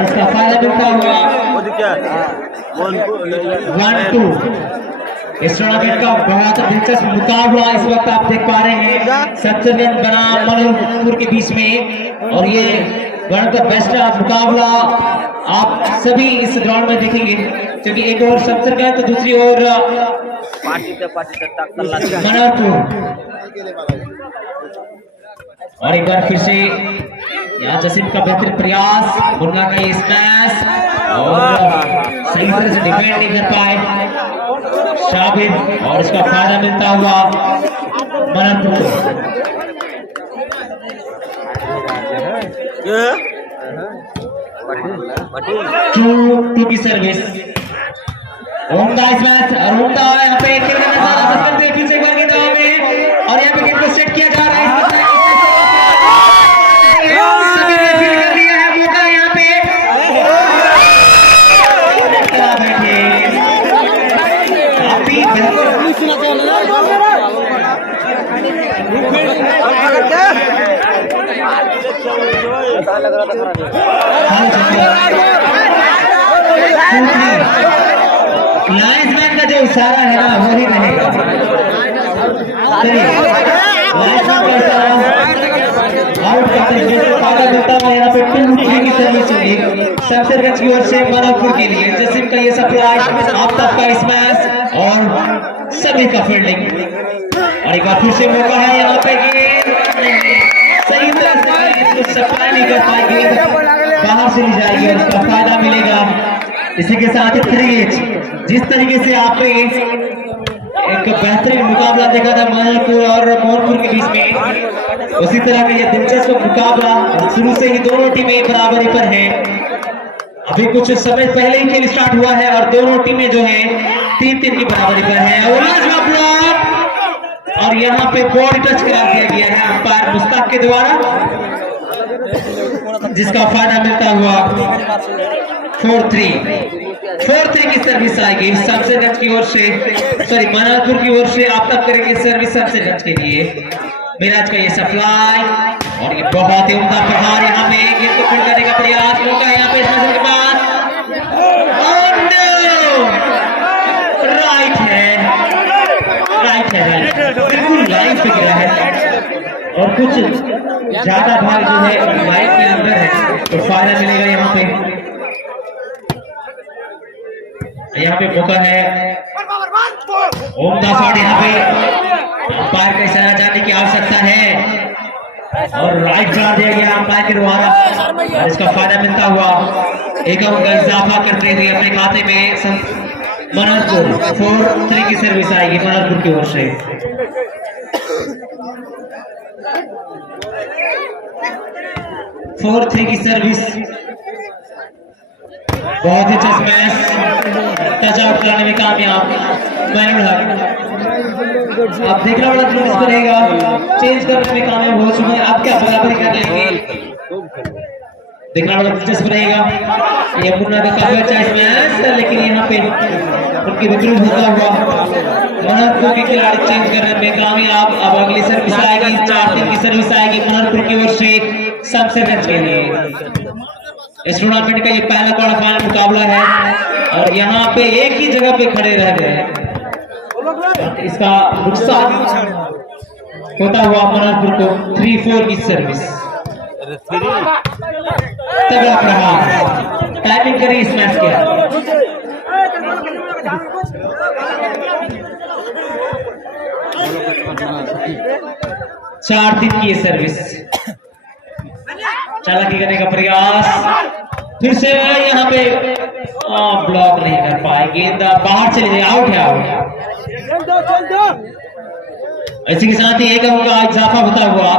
इसका फायदा मिलता हुआ 1-2। इस टूर्नामेंट का बहुत दिलचस्प मुकाबला इस वक्त आप देख पा रहे हैं सत्संग बनाम मनोहरपुर के बीच में, और ये वन ऑफ द बेस्ट मुकाबला आप सभी इस ग्राउंड में देखेंगे, क्योंकि एक ओर सत्संग है तो दूसरी ओर मनोहरपुर। और एक बार फिर से यहाँ जसीम का बेहतर प्रयास, मुन्ना का ये स्मैश और सही तरह से डिफेंड नहीं कर पाए शाबिर, और इसका फायदा मिलता हुआ मनोहरपुर को। 2 की सर्विस, उमदा स्मैश और उमदा यहाँ पे फिर से एक बार गेंद में, और यहाँ पे गेंद को सेट किया जा रहा है। लाइन्समैन का जो इशारा है ना वही रहेगा। यहाँ पे 2-3 की सर्विस होगी शमशेरगंज की ओर से मनोहरपुर के लिए। जसीम का ये सप्लाई, आफ्ताब का स्मैश और सभी का फील्डिंग, और एक बार फिर से मौका है यहाँ पे सही तरह से सप्लाई नहीं कर पाएगी, बाहर से ली जाएगी और उसका फायदा मिलेगा। इसी के साथ 3 जिस तरीके से आपने एक बेहतरीन मुकाबला देखा था मनोहरपुर और मोहनपुर के बीच में, उसी तरह का यह दिलचस्प मुकाबला शुरू से ही दोनों टीमें बराबरी पर हैं। अभी कुछ समय पहले ही खेल स्टार्ट हुआ है और दोनों टीमें जो हैं 3-3 की बराबरी पर हैं। और यहाँ पे बॉडी टच करा दिया गया है अंपायर मुश्ताक के द्वारा, जिसका फायदा मिलता हुआ 4-3 की सर्विस आएगी शमशेरगंज की ओर से, सॉरी मनोहरपुर की ओर से। आप तक करेंगे सर्विस शमशेरगंज के लिए। मिराज का ये सप्लाई और ये बहुत ही उम्दा प्रहार, यहाँ पे गेंद को फिर करने का प्रयास, मौका यहाँ पे के बाद राइट है बिल्कुल लाइन पे गिरा है, और कुछ ज्यादा भाग जो है लाइन के अंदर है, तो फायदा मिलेगा यहाँ पे। यहाँ पे मौका है उम्दा शॉट, यहाँ पे अंपायर का इशारा जाने की आवश्यकता है और राइट चढ़ा दिया गया अंपायर के द्वारा, और इसका फायदा मिलता हुआ एक अंक का इजाफा करते हुए अपने खाते में मनोहरपुर 4-3 की सर्विस आएगी मनोहरपुर की ओर से। फोर 3 की सर्विस, बहुत ही अच्छा मैच, टच आउट कराने में कामयाब मैनुअल हक। अब देखना बड़ा दिलचस्प रहेगा, चेंज करने में कामयाब हो चुके हैं, अब क्या बराबरी कर लेंगे, देखना बड़ा दिलचस्प रहेगा। ये मुन्ना का काफी अच्छा मैच, लेकिन यहाँ पे उनकी विद्रोह होता हुआ मनोहरपुर के खिलाड़ी चेंज करने में कामयाब। अब अगली सर्विस आएगी, 4-3 की सर्विस आएगी मनोहरपुर की ओर से शमशेरगंज के लिए। इस टूर्नामेंट का ये पहला क्वार्टर फाइनल मुकाबला है और यहाँ पे एक ही जगह पे खड़े रह गए, इसका नुकसान होता हुआ मनोहरपुर को 3-4 की सर्विस। तगड़ा प्रहार, टाइमिंग करें इस मैच के 4-3 की सर्विस। चालाकी करने का प्रयास, फिर से यहाँ पे गेंद बाहर चली गई, आउट है, आउट। इसी के साथ ही एक अंक का इजाफा होता हुआ,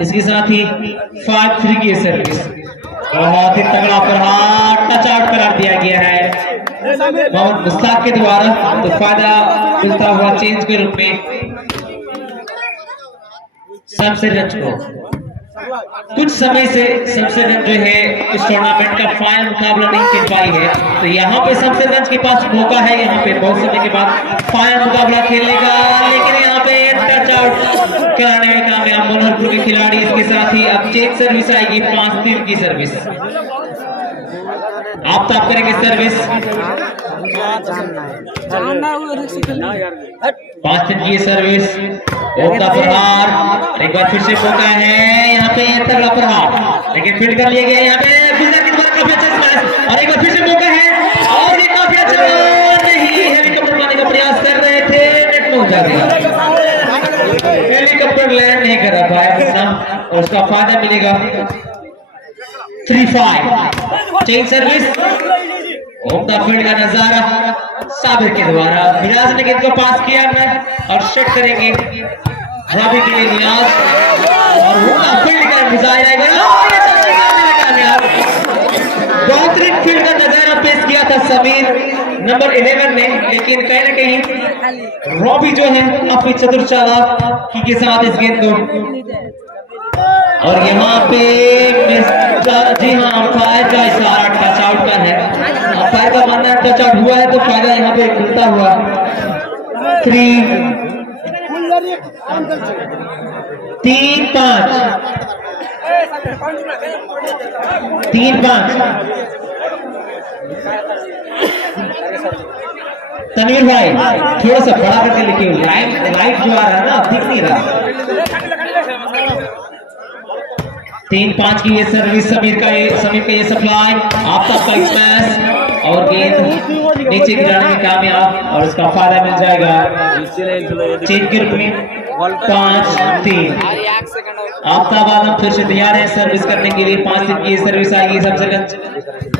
इसके साथ ही 5-3 की सर्विस, बहुत ही तगड़ा प्रहार, टच आउट करार दिया गया है मोहम्मद मुश्ताक के द्वारा। तो फायदा मिलता हुआ चेंज के रूप में शमशेरगंज को। कुछ समय से शमशेरगंज जो है इस टूर्नामेंट का फाइनल मुकाबला नहीं खेल पाई है, तो यहाँ पे शमशेरगंज के पास मौका है यहाँ पे बहुत समय के बाद फाइनल मुकाबला खेलने का, लेकिन यहाँ पे टच आउट कराने में कामयाब मनोहरपुर के खिलाड़ी। इसके साथ ही अब चेक सर्विस आएगी, 5-3 की सर्विस, आप तब करेंगे सर्विस, 5-3 की सर्विस, मौका प्रहार, एक बार फिर से मौका है यहाँ पे तगड़ा प्रहार, लेकिन फील्ड कर लिया गया यहाँ पे गुजर की तरफ, काफी अच्छा स्मैश, और एक बार फिर से मौका है और ये काफी अच्छा नहीं, हेलीकॉप्टर लाने का प्रयास कर रहे थे, नेट में उठा दिया, हेलीकॉप्टर लैंड नहीं कर पाया और उसका फायदा मिलेगा। 3-5 चेंज सर्विस, उम्दा फील्ड का नजारा साबिर के द्वारा, मिराज ने गेंद को पास किया और सेट करेंगे रवि के लिए नियाज, और उम्दा फील्ड का नजारा बेहतरीन फील्ड का नजारा पेश किया था समीर नंबर 11 ने, लेकिन कहीं ना कहीं रवि जो है अपनी चतुर चालाकी के साथ इस गेंद को, और यहाँ पे जी हाँ अंपायर का इशारा टच आउट का है, अंपायर का मानना टच आउट हुआ है तो फायदा यहाँ पे मिलता हुआ 3-5 तनवीर भाई थोड़ा सा बड़ा करके लिखिए, लाइट जो आ रहा है ना दिख नहीं रहा। 3-5 की ये सर्विस, समीर का ये सप्लाई, आपका स्मैश और गेंद नीचे गिराने में कामयाब और उसका फायदा मिल जाएगा चेंज के रूप में 5-3। आफ्ताब आदम फिर से तैयार है सर्विस करने के लिए, 5-3 की सर्विस आएगी शमशेरगंज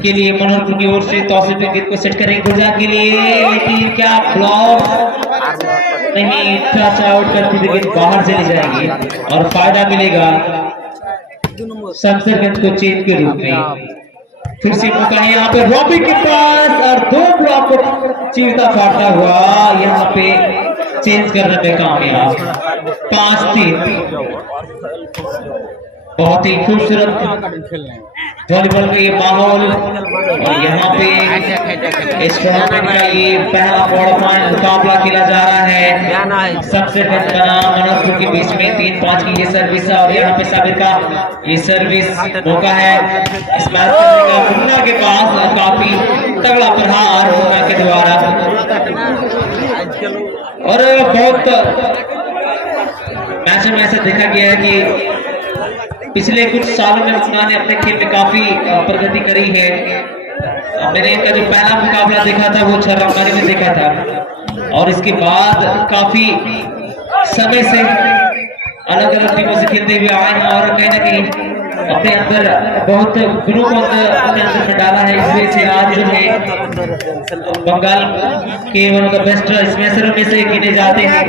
के लिए, मनोहरपुर की ओर से तौसीफ गेंद को सेट करेंगे गुलजार के लिए, लेकिन क्या ब्लॉक नहीं, टच आउट करती हुई गेंद बाहर चली जाएगी और फायदा मिलेगा शमशेरगंज को चेंज के रूप में। फिर से मौका है यहाँ पे रॉबी के पास और 2 ब्लॉक को चीरता फाड़ता हुआ यहाँ पे चेंज करने में कामयाब, 5-3। बहुत ही खूबसूरत वॉलीबॉल का ये माहौल, और यहाँ पे इस टूर्नामेंट का ये पहला क्वार्टर फाइनल मुकाबला खेला जा रहा है शमशेरगंज बनाम मनोहरपुर के बीच में। 3-5 की ये सर्विस है और यहाँ पे साबिर का ये सर्विस, मौका है इस मैच करने का मुन्ना के पास, और काफी तगड़ा प्रहार मुन्ना के द्वारा, और बहुत मैचों में ऐसा देखा गया है कि पिछले कुछ सालों में मुन्ना ने अपने खेल में काफी प्रगति करी है। मैंने इनका जो पहला मुकाबला देखा था वो छर्रामारी में देखा था, और इसके बाद काफी समय से अलग अलग टीमों से खेलते हुए आए हैं और कहीं ना कहीं अपने अंदर बहुत गुणों को अपने अंदर में डाला है। इस वजह से आज जो है बंगाल के वन ऑफ द बेस्ट स्मैशरों में से गिने जाते हैं।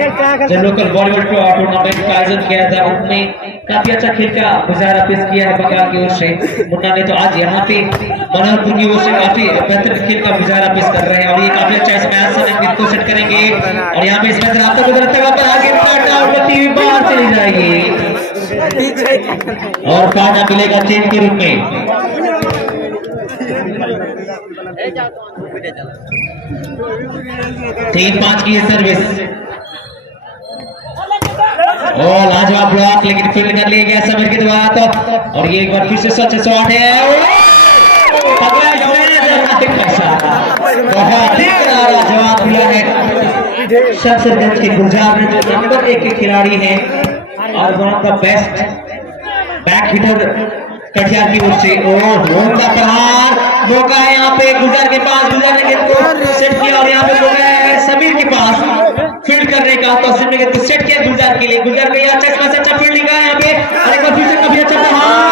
जो लोकल बॉलीवुड टूर्नामेंट का आयोजन किया था उनमें काफी अच्छा खेल का मुजाहरा पेश किया है बंगाल की ओर से। मुन्ना ने तो आज यहाँ पे मनोहरपुर की ओर से काफी बेहतर खेल का मुजाहरा पेश कर रहे हैं, और ये काफी अच्छा स्मैश को सेट करेंगे, और यहाँ पे स्मैश रास्ता गुजरते हुए आगे बाहर चली जाएगी और फायदा मिलेगा चेंज के रूप में। 3-5 की सर्विस, और लाजवाब ब्लॉक, लेकिन फील्ड कर लिया गया समीर के द्वारा, तो और ये एक बार फिर से सच शॉट है, बहुत ही जवाब दिया है शमशेरगंज के गुलजार ने, जो नंबर 1 के खिलाड़ी है और one of the best back hitter Katihar की ओर से। प्रहार, मौका है यहाँ पे गुलजार के पास, गुलजार ने गेंद को सेट किया और यहाँ पे मौका है समीर के पास फील्ड करने का, तो समीर ने गेंद को सेट किया गुलजार के लिए, गुलजार को अच्छा फील्डिंग है यहाँ पे, और एक बार फिर से काफी अच्छा प्रहार,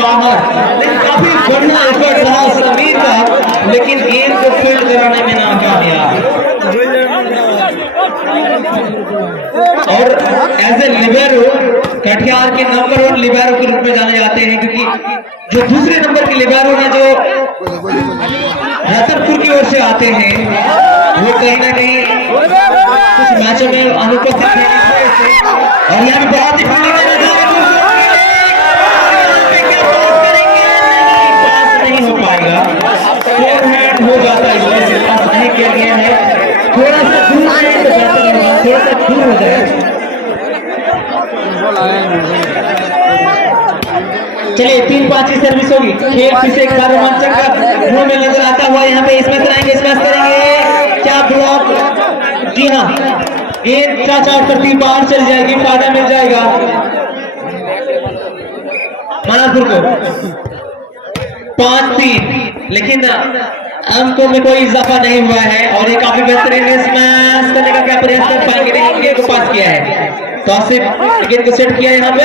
बाहर, लेकिन काफी बढ़िया एफर्ट रहा समीर का, लेकिन गेंद को फील्ड और एज ए लिबेरो कटिहार के नंबर 1 लिबेरो के रूप में जाने जाते हैं, क्योंकि जो दूसरे नंबर के लिबेरो हैं जो रतनपुर की ओर से आते हैं वो कहीं ना कहीं कुछ मैचों में अनुपस्थित थे, और यहाँ भी बहुत ही फील्डिंग का नजारा नहीं हो पाएगा, फोरहैंड हो जाता है, इसलिए पास नहीं किया गया है, थोड़ा सा दूर है तो बेहतर होगा, थोड़ा सा दूर हो जाए। चलिए 3-5 की सर्विस होगी, खेल फिर से एक बार रोमांचक का मुंह में नजर आता हुआ, यहाँ पे स्मैश कराएंगे, स्मैश करेंगे, क्या ब्लॉक, जी हाँ गेंद चार करती बाहर चल जाएगी, फायदा मिल जाएगा मनापुर को 5-3, लेकिन अंकों में कोई इजाफा नहीं हुआ है, और ये काफी बेहतरीन स्मैश करने का क्या प्रयास कर पाएंगे, नहीं गेंद को पास किया है, तो आसिफ गेंद को सेट किया यहाँ पे,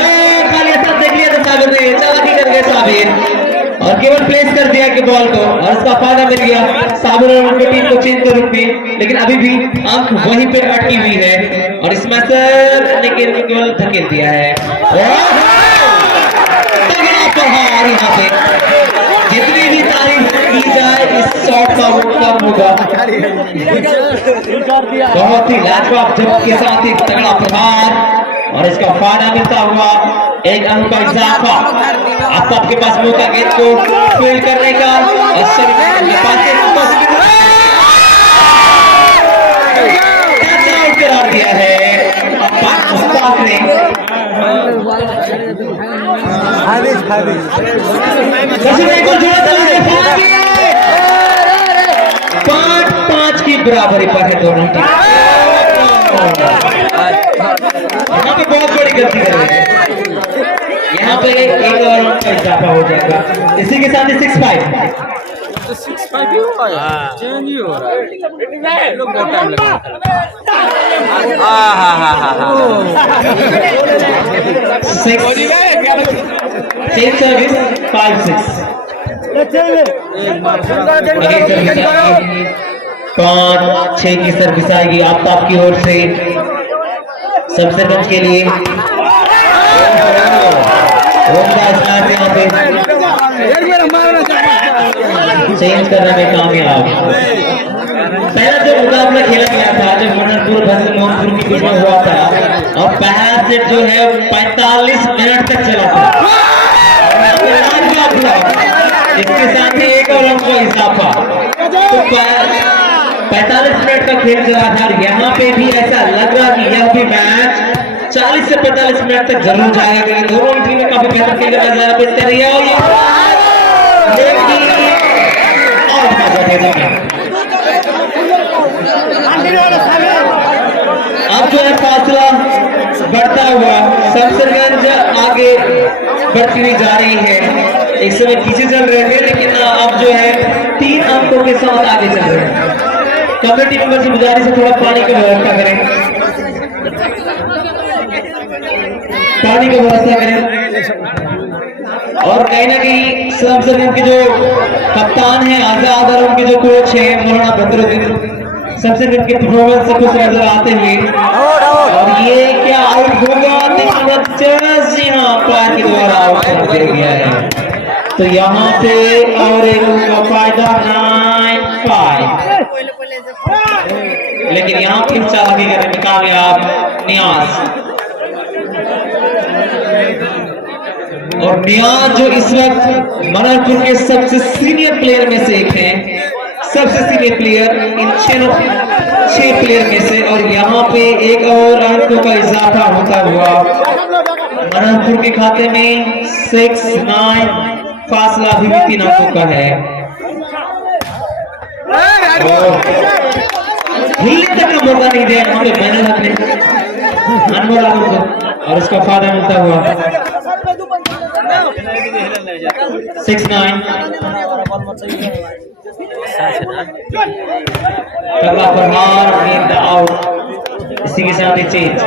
खाली हाथ देख लिया था साबिर ने, चालाकी कर गए साबिर, और केवल प्लेस कर दिया कि बॉल को, और उसका फायदा मिल गया साबिर और उनकी टीम को चेंज के रूप में, लेकिन अभी भी अंक वहीं पे अटकी हुई है, और स्मैशर ने गेंद को केवल धकेल दिया है, और यहाँ पे जितनी भी तारीफ की जाए इस शॉट का वो कम होगा, बहुत ही लाजवाब जब के साथ एक तगड़ा प्रहार, और इसका फायदा मिलता हुआ एक अंक का इजाफा, अब आपके पास मौका गेंद को फील्ड करने का, और टच आउट करार दिया है मुश्ताक ने, 5-5 की बराबरी पर है दोनों टीम, यहाँ पे बहुत बड़ी गलती कर रहे हैं, यहाँ पे एक और का इजाफा हो जाएगा, इसी के साथ ही 6-5 ही हुआ है, चेंज ही हो रहा है, लोग बहुत टाइम लगा, चेंज सर्विस 5-6, 5-6 की सर्विस आएगी आफ्ताब की ओर से सबसरपंच के लिए, यहाँ पे चेंज करने में कामयाब। पहला जो मुकाबला खेला गया था जब मनरपुर वर्सेस मोहनपुर की बीच में हुआ था, और पहला सेट जो है 45 मिनट तक चला था, इसके साथ ही एक और अंक का इजाफा, तो 45 मिनट का खेल चला था, यहाँ पे भी ऐसा लग रहा कि यह भी मैच 40 से 45 मिनट तक जरूर जाएगा, क्योंकि दोनों टीमें काफी बेहतर खेल का नजारा पेश कर रही है, और अब जो है फासला बढ़ता हुआ, शमशेरगंज आगे बढ़ती हुई जा रही है, एक समय पीछे चल रहे थे, लेकिन अब जो है 3 अंकों के साथ आगे चल रहे हैं। कमेटी मेंबर से गुजारिश है थोड़ा पानी की व्यवस्था करें, पानी की व्यवस्था करें, और कहीं ना कहीं शमशेरगंज के जो कप्तान है आजाद और उनके जो कोच है मौलाना बदरुद्दीन शमशेरगंज के परफॉर्मेंस से खुश नजर आते हुए, और ये क्या आउट होगा, यहाँ पार के द्वारा आउट कर दिया गया है, तो यहाँ पे और एक का फायदा 9-5, लेकिन यहाँ फिर चालाकी करने में कामयाब नियाज, और नियाज जो इस वक्त मनरपुर के सबसे सीनियर प्लेयर में से एक हैं, सबसे सीनियर प्लेयर इन 6 प्लेयर में से, और यहाँ पे एक और अंकों का इजाफा होता हुआ मनरपुर के खाते में 6-9, फासला भी 3 अंकों का है, हिलने तक का मौका नहीं दिया यहाँ पे मेहनत ने अनमोल आलम को, और उसका फायदा मिलता हुआ 6-9, पहला प्रहार गेंद आउट, इसी के साथ ही चेंज।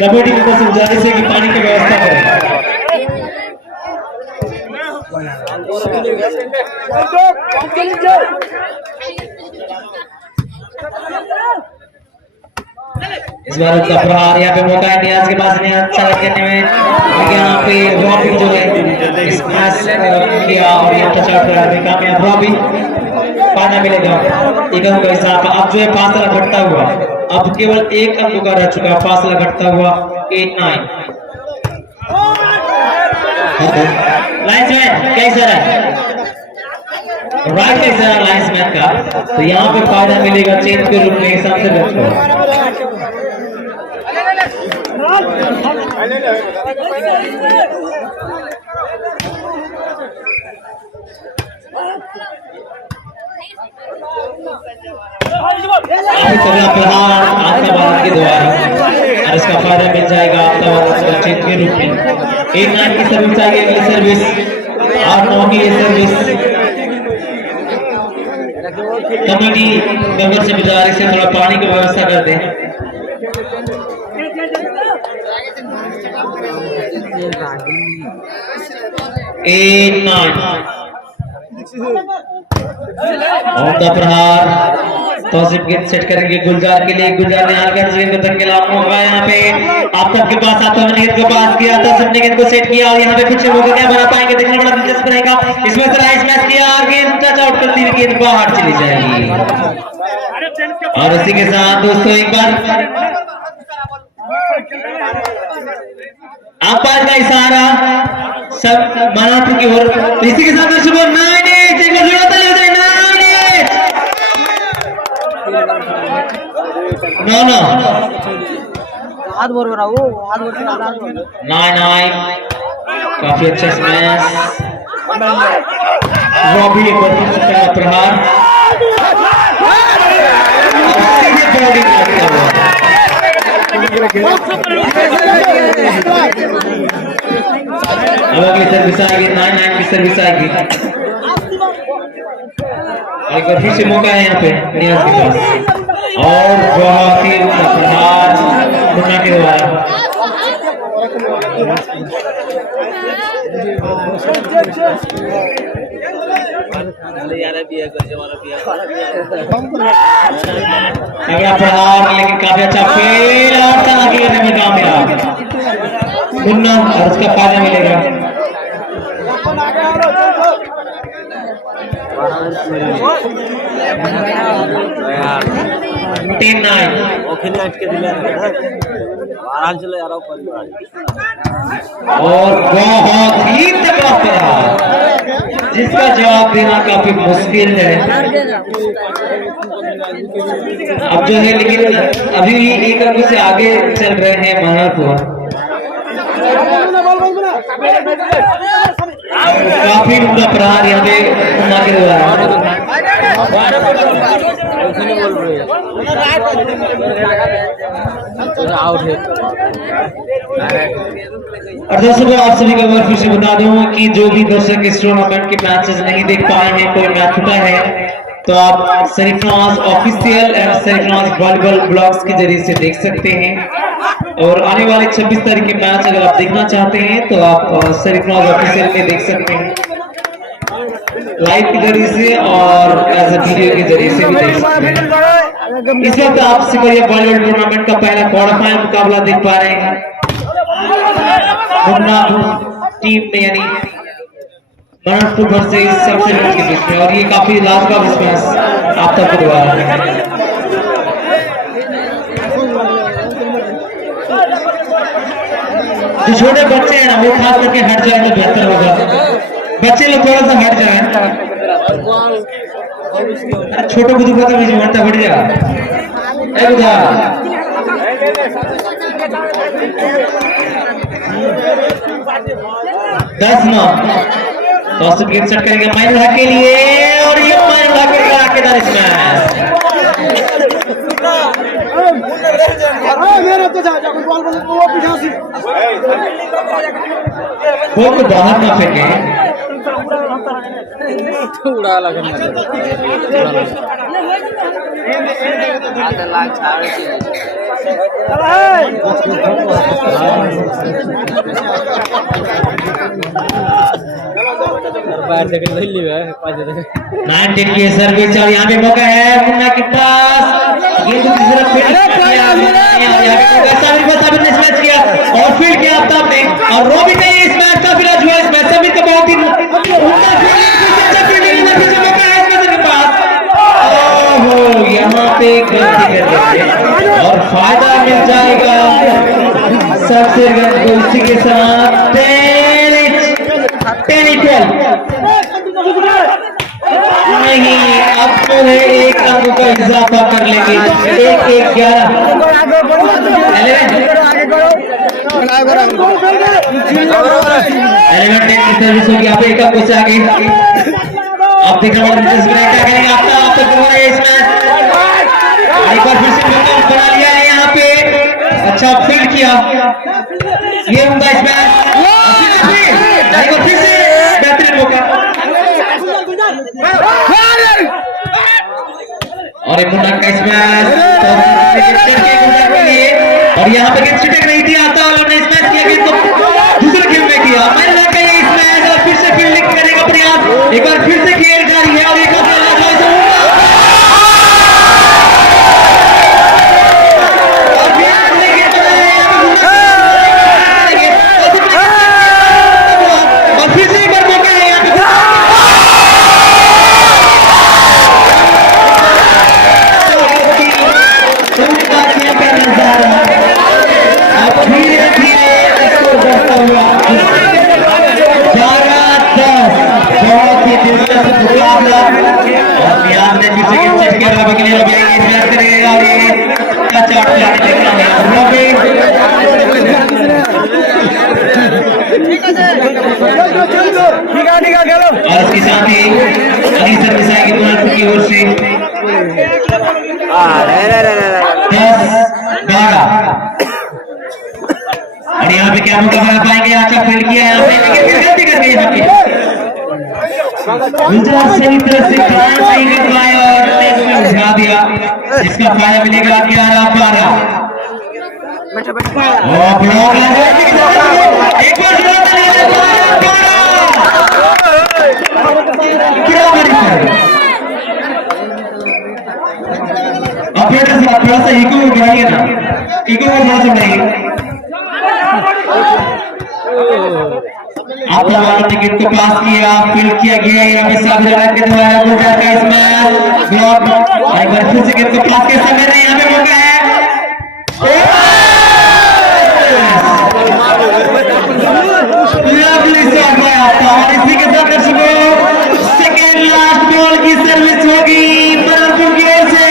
कबड्डी की तरफ से गुजारिश है कि पानी की व्यवस्था करें। इस बार उसका प्रहार यहाँ पे मौका है नियाज के पास, नियाज अच्छा करने में, लेकिन यहाँ पे रॉबी जो है स्मैश किया और यहाँ टच आउट करा में कामयाब। रॉबी पाना मिलेगा एक अंक का हिसाब। अब जो है फासला घटता हुआ, अब केवल एक अंक का रह चुका, फासला घटता हुआ 8-9। लाइन्समैन क्या इशारा है? राइट का इशारा लाइन्समैन का, तो यहाँ पे फायदा मिलेगा चेंज के रूप में हिसाब से बच्चों। तगड़ा प्रहार आपका बालक के द्वारा और इसका फायदा मिल जाएगा आपका बालक चेंज के रूप में। 8-9 की सर्विस आएगी, अगली सर्विस 8-9 की ये सर्विस कमेटी मेंबर से गुजारिश से थोड़ा पानी की व्यवस्था कर दें। प्रहार तौसीफ गेंद सेट करेंगे गुलजार के लिए, गुलजार ने आकर गेंद तक के लाभ होगा। यहाँ पे आप तक के पास आता है, गेंद को पास किया, तौसीफ ने गेंद को सेट किया और यहाँ पे कुछ लोग क्या बना पाएंगे, देखने बड़ा दिलचस्प रहेगा। इसमें से लाइस मैच किया और गेंद टच आउट करती हुई गेंद बाहर चली जाएगी। और इसी के साथ दोस्तों एक बार अंपायर का इशारा सब मनापुर की ओर, इसी के साथ शुभ 9-8 नो हाथ बोल रहा हूँ, हाथ बोल रहा हूँ। 9-9 काफी अच्छा स्मैश। रॉबी एक बार फिर से प्रहार सीधे बॉलिंग करता हुआ। अब अगली सर्विस आएगी, 9-9 की सर्विस आएगी। एक बार फिर से मौका है यहाँ पे नियाज के पास और बहुत ही प्रहार मुन्ना के द्वारा। अगला प्रहार लेकिन काफी अच्छा फेल और तना गिरने में कामयाब मुन्ना और उसका फायदा मिलेगा। 10-9 और बहुत ही तगड़ा प्रहार जिसका जवाब देना काफी मुश्किल है। अब जो है लेकिन अभी एक अंक से आगे चल रहे हैं महापुर। काफी उनका प्रहार यहाँ पे उन्ना के द्वारा और दोस्तों आप सभी को एक बार फिर से बता दूं कि जो भी दर्शक इस टूर्नामेंट के मैचेस नहीं देख पाए हैं, कोई मैच छूटा है तो आप Sarfaraz official and Sarfaraz volleyball blogs के जरिए से देख सकते हैं। और आने वाले 26 तारीख के मैच अगर आप देखना चाहते हैं तो आप सरफराज ऑफिशियल में देख सकते हैं लाइव के जरिए से और एज ए वीडियो के जरिए से भी देख सकते हैं। इस वक्त आप सिकरिया वॉलीबॉल टूर्नामेंट का पहला क्वार्टर फाइनल मुकाबला देख पा रहे हैं टीम में यानी महापुर वर्सेस सबसे के बीच में, और ये काफी लाजवाब स्मैश आप तक द्वारा जो छोटे बच्चे हैं ना वो खास करके हट जाए तो बेहतर होगा। बच्चे लोग थोड़ा सा हट जाए, छोटे बुजुर्ग का मुझे मरता बढ़ जाएगा। 10-9 तौसीफ गेंद सेट करेंगे माइनुल हक के लिए और ये माइनुल हक का धमाकेदार स्मैश। बॉल को बाहर ना फेंके, उड़ा लगा 19 की सर्विस और यहाँ पे मौका है मुन्ना के पास, गेंद की तरफ फील्ड किया साबिर को, साबिर ने स्मैश किया और फील्ड किया आफ्ताब ने, और रॉबिन ने इस मैच का फिलहाल हुआ, इस मैच सभी का बहुत ही उम्दा फील्डिंग पीछे मौका है इसमें के पास, ओहो यहाँ पे गलती कर दी और फायदा मिल जाएगा सबसे गंद को। इसी के साथ 10-12 नहीं, अब तो है एक अंक का इजाफा कर लेंगे, 1-11 11 की सर्विस होगी, आप एक अंक से आगे। अब देख रहे हैं क्या करेंगे आप तक इस मैच, एक बार फिर से मौका बना लिया है यहाँ पे, अच्छा फील्ड किया, ये उनका इस मैच फिर से बेहतरीन मौका और मुन्ना का इस मैच और यहाँ पे चिटक नहीं थी, आता ने इस मैच किया तो दूसरे खेल में किया, मैंने लगा ये इस मैच और फिर से फील्डिंग करने का प्रयास, एक बार फिर से खेल जारी है और एक और इसके साथ ही अगली सर्विस आएगी दुल्हनपुर की ओर से 10-12 और यहाँ पे क्या मौका बना पाएंगे, अच्छा फील्ड किया यहाँ पे, गलती कर गई यहाँ पे गुलजार सही तरह से ट्राई नहीं कर पाए और नेट में उठा दिया, जिसका फायदा मिलेगा 11-12 एक बार ऑपरेटर से थोड़ा सा इको बढ़ाइए ना, इको को थोड़ा सा बढ़ाइए। आप लोगों ने टिकट को पास किया, फील्ड किया गया, यहाँ पे सब जगह के द्वारा गुलजार का इसमें ब्लॉक, एक बार फिर से टिकट को पास के समय नहीं, यहाँ पे मौका है लवली शॉट है आपका और इसी के साथ दर्शकों सेकेंड लास्ट बॉल की सर्विस होगी बलरामपुर की ओर से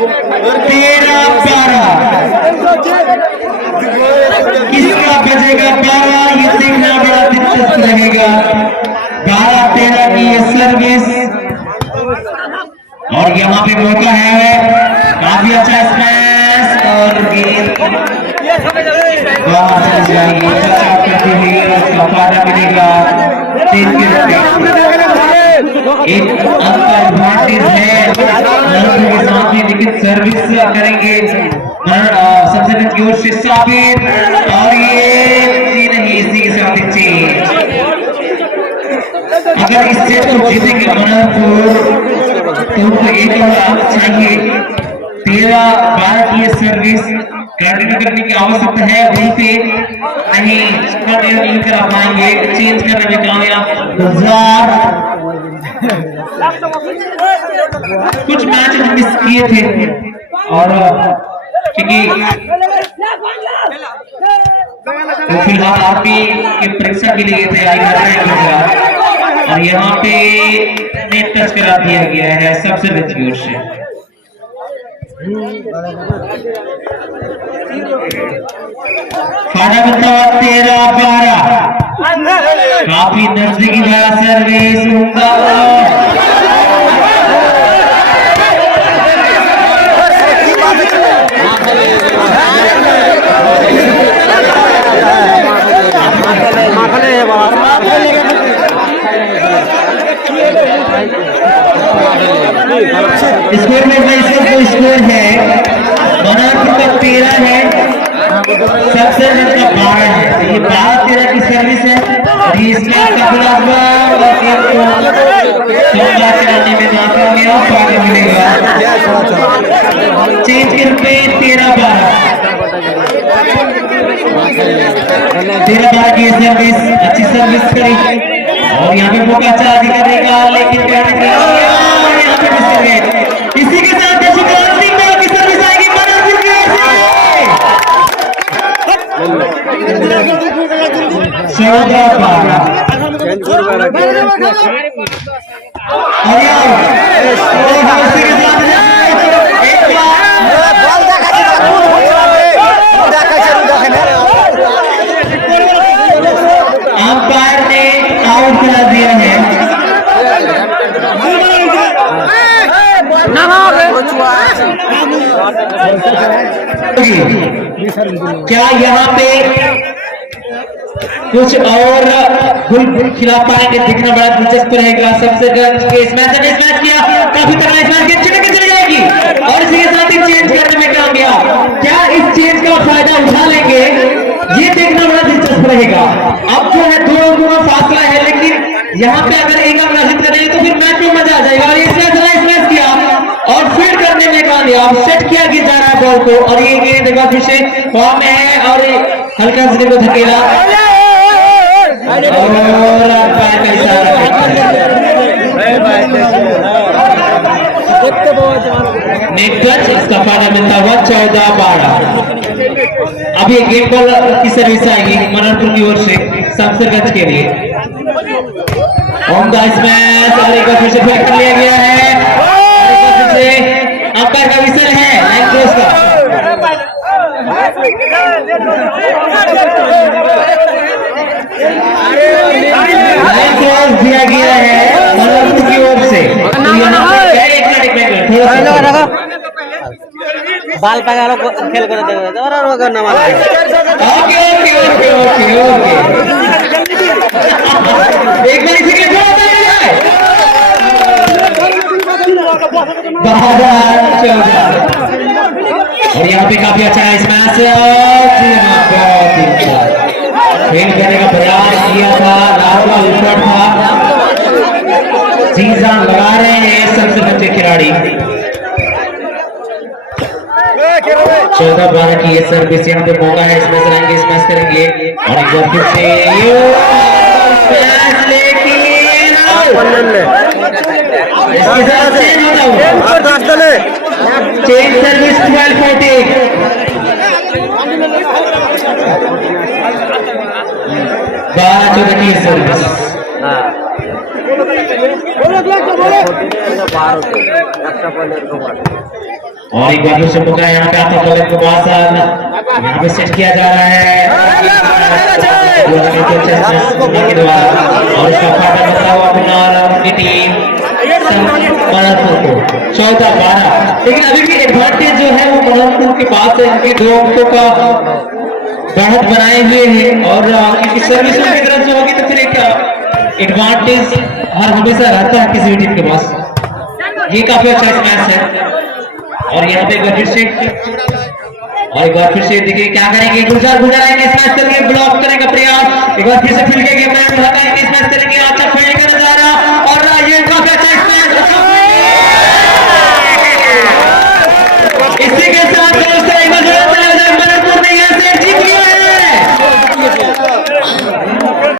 13-12 किसका बजेगा 12, ये देखना बड़ा दिलचस्प रहेगा। 12-13 की ये सर्विस और यहाँ पे मौका है, काफी अच्छा स्मैश और गेंद बाहर चली जाएगी, करती हुई उसका फायदा मिलेगा 3 के रूप में, एक अंक का एडवांटेज है बलरामपुर के साथ में, लेकिन सर्विस करेंगे सबसे बेस्ट की ओर से साबिर और ये नहीं, इसी के साथ चेंज, अगर इस सेट को जीतेंगे बलरामपुर तो उनको एक और अंक चाहिए। 13-12 की सर्विस कंटिन्यू करने की आवश्यकता है, वहीं पे नहीं कंटिन्यू नहीं करा पाएंगे, चेंज करने में कामयाब गुलजार। कुछ मैच हम मिस किए थे और क्योंकि तो फिलहाल आर्मी की परीक्षा के लिए तैयारी कर रहे हैं गुलजार और यहाँ पे नेट टच करा दिया गया है सबसे बेस्ट की ओर से। फायदा बनता हुआ 13-12, काफी नजदीकी वाला सर्विस होगा स्कोर में स्कोर है बलरामपुर का 13 है, सबसे ज्यादा 12 है, ये 12-13 की सर्विस है। इसमें आपका मुलाजमा और गेम को शानदार कराने में नाकाम गया, पॉइंट मिलेगा। चेंज के रूप में 13-12 की सर्विस, अच्छी सर्विस करी और यहाँ पे मौका चार्ज करेगा, लेकिन यहाँ पे मिस कर गए। इसी के साथ की सर्विस आएगी मनोहर की ओर से 14-12 अंपायर ने आउट करा दिया है। क्या यहाँ पे कुछ और गुल खिला पाएंगे, दिखना बड़ा दिलचस्प रहेगा। सबसे इस मैच किया, काफी तगड़ा इस मैच चले जाएगी और इसी के साथ ही चेंज करने में कामयाब। क्या इस चेंज का फायदा उठा लेंगे, ये देखना बड़ा दिलचस्प रहेगा। अब जो है 2 अंकों का फासला है, लेकिन यहाँ पे अगर एक अंक अर्जित करेंगे तो फिर मैच में मजा आ जाएगा। और इस मैच किया और फील्ड करने में कामयाब, सेट किया कि जा रहा है बॉल को और ये गेंद एक बार फिर से फॉर्म में है और हल्का से को धकेला और अंपायर का इशारा नेट टच, इसका फायदा मिलता हुआ 14-12। अब ये गेम बॉल की सर्विस आएगी मनोहरपुर की ओर से शमशेरगंज के लिए। ऑन द स्मैश और एक बार फिर से फेंक कर लिया गया है, अंपायर का विसल है लाइन क्रॉस का। लाइन क्रॉस दिया गया है मनोहरपुर की ओर से। बाल पगा खेल कर एक बार इसी के और यहाँ पे काफी अच्छा है इस मैच से। खेल करने का प्रयास किया था, लाल विकेट था, जीजान लगा रहे हैं सबसे अच्छे खिलाड़ी। 14-12 की ये सर्विस, यहाँ पे मौका है इसमें से स्मैश करेंगे और एक बार फिर से इसके साथ चेंज सर्विस 12-14 12-14 की सर्विस। और एक बार से मौका यहाँ पे आता बॉलर को यहाँ पे सेट किया जा रहा है के द्वारा और इसका फायदा मिलता हुआ अपनी टीम मनोहरपुर को 14-12। लेकिन अभी भी एडवांटेज जो है वो मनोहरपुर के पास है, इनके 2 अंकों का बढ़त बनाए हुए हैं और इनकी सर्विसों की तरफ से होगी तो फिर एक एडवांटेज हर हमेशा रहता है किसी भी टीम के पास। ये काफी अच्छा मैच है और यहाँ पे एक बार फिर से देखिए क्या करेंगे, गुलजार आएंगे इस मैच करके ब्लॉक करने का प्रयास। एक बार फिर से फील्ड के गेम में इस मैच करेंगे, अच्छा फील्ड का नजारा